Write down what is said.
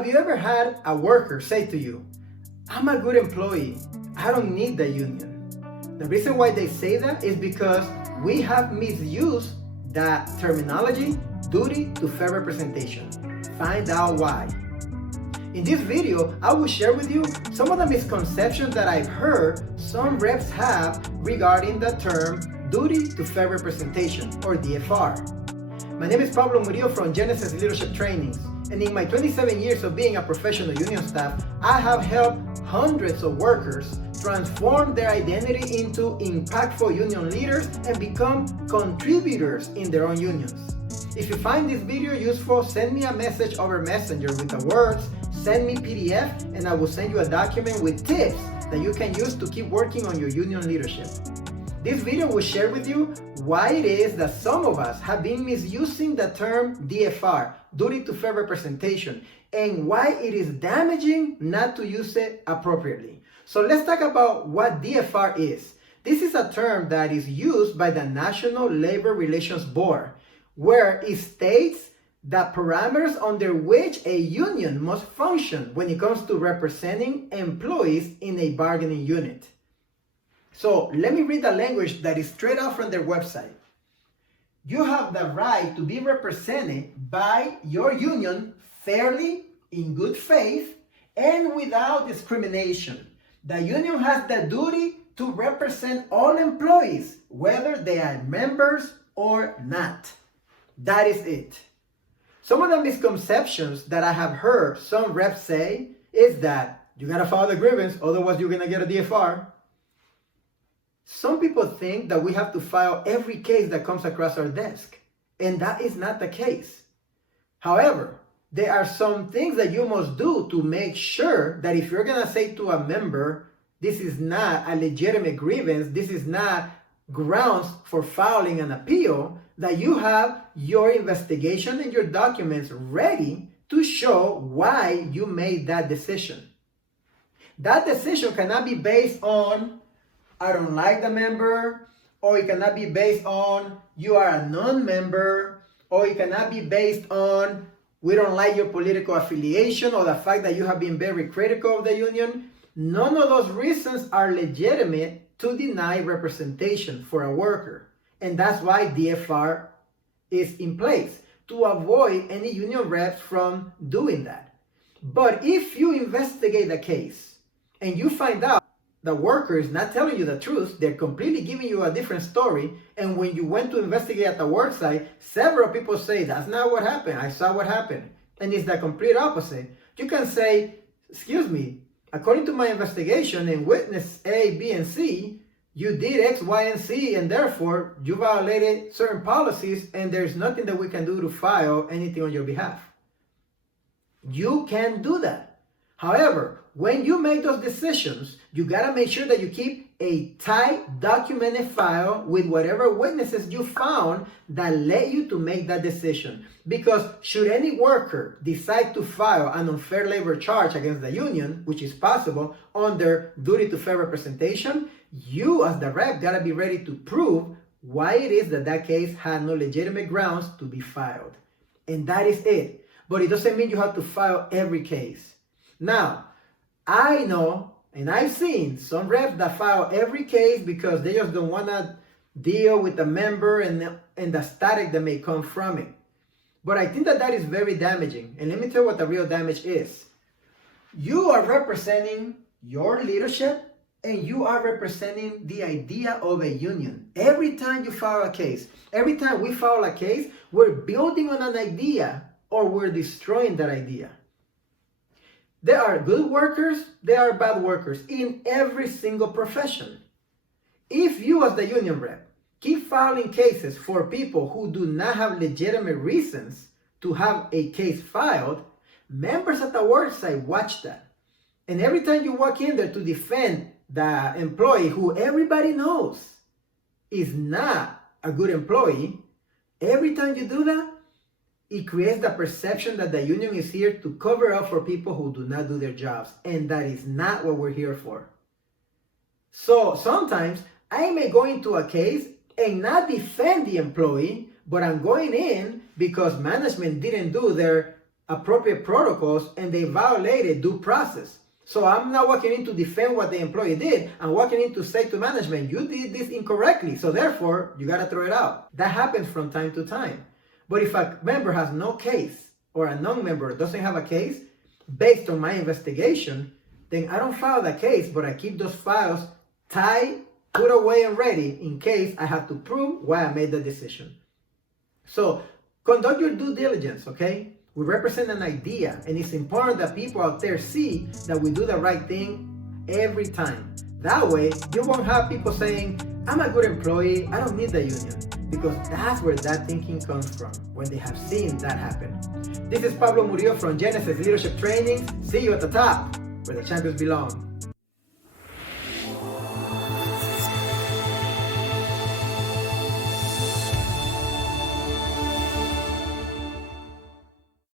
Have you ever had a worker say to you, "I'm a good employee, I don't need the union"? The reason why they say that is because we have misused that terminology, duty to fair representation. Find out why. In this video, I will share with you some of the misconceptions that I've heard some reps have regarding the term duty to fair representation, or DFR. My name is Pablo Murillo from Genesis Leadership Trainings, and in my 27 years of being a professional union staff, I have helped hundreds of workers transform their identity into impactful union leaders and become contributors in their own unions. If you find this video useful, send me a message over Messenger with the words, "Send me PDF," and I will send you a document with tips that you can use to keep working on your union leadership. This video will share with you why it is that some of us have been misusing the term DFR, duty to fair representation, and why it is damaging not to use it appropriately. So let's talk about what DFR is. This is a term that is used by the National Labor Relations Board, where it states the parameters under which a union must function when it comes to representing employees in a bargaining unit. So let me read the language that is straight out from their website. You have the right to be represented by your union fairly, in good faith, and without discrimination. The union has the duty to represent all employees, whether they are members or not. That is it. Some of the misconceptions that I have heard some reps say is that you gotta file the grievance, otherwise you're gonna get a DFR. Some people think that we have to file every case that comes across our desk, and that is not the case. However, there are some things that you must do to make sure that if you're gonna say to a member, this is not a legitimate grievance, this is not grounds for filing an appeal, that you have your investigation and your documents ready to show why you made that decision. That decision cannot be based on, "I don't like the member," or it cannot be based on, "You are a non-member," or it cannot be based on, "We don't like your political affiliation," or the fact that you have been very critical of the union. None of those reasons are legitimate to deny representation for a worker. And that's why DFR is in place, to avoid any union reps from doing that. But if you investigate the case and you find out the worker is not telling you the truth, they're completely giving you a different story, and when you went to investigate at the work site, several people say, "That's not what happened, I saw what happened," and it's the complete opposite, you can say, "Excuse me, according to my investigation and witness A, B, and C, you did X, Y, and Z, and therefore you violated certain policies, and there's nothing that we can do to file anything on your behalf." You can do that. However, when you make those decisions, you gotta make sure that you keep a tight documented file with whatever witnesses you found that led you to make that decision. Because should any worker decide to file an unfair labor charge against the union, which is possible under duty to fair representation, you as the rep gotta be ready to prove why it is that that case had no legitimate grounds to be filed. And that is it. But it doesn't mean you have to file every case. Now, I know, and I've seen some reps that file every case because they just don't want to deal with the member and the static that may come from it. But I think that is very damaging. And let me tell you what the real damage is. You are representing your leadership, and you are representing the idea of a union. Every time you file a case, every time we file a case, we're building on an idea or we're destroying that idea. There are good workers, there are bad workers in every single profession. If you as the union rep keep filing cases for people who do not have legitimate reasons to have a case filed, members at the work site watch that. And every time you walk in there to defend the employee who everybody knows is not a good employee, every time you do that, it creates the perception that the union is here to cover up for people who do not do their jobs. And that is not what we're here for. So sometimes I may go into a case and not defend the employee, but I'm going in because management didn't do their appropriate protocols and they violated due process. So I'm not walking in to defend what the employee did. I'm walking in to say to management, you did this incorrectly, so therefore you gotta throw it out. That happens from time to time. But if a member has no case or a non-member doesn't have a case based on my investigation, then I don't file the case, but I keep those files tied, put away and ready in case I have to prove why I made the decision. So conduct your due diligence, okay? We represent an idea, and it's important that people out there see that we do the right thing every time. That way, you won't have people saying, I'm a good employee, I don't need the union. Because that's where that thinking comes from, when they have seen that happen. This is Pablo Murillo from Genesis Leadership Training. See you at the top, where the champions belong.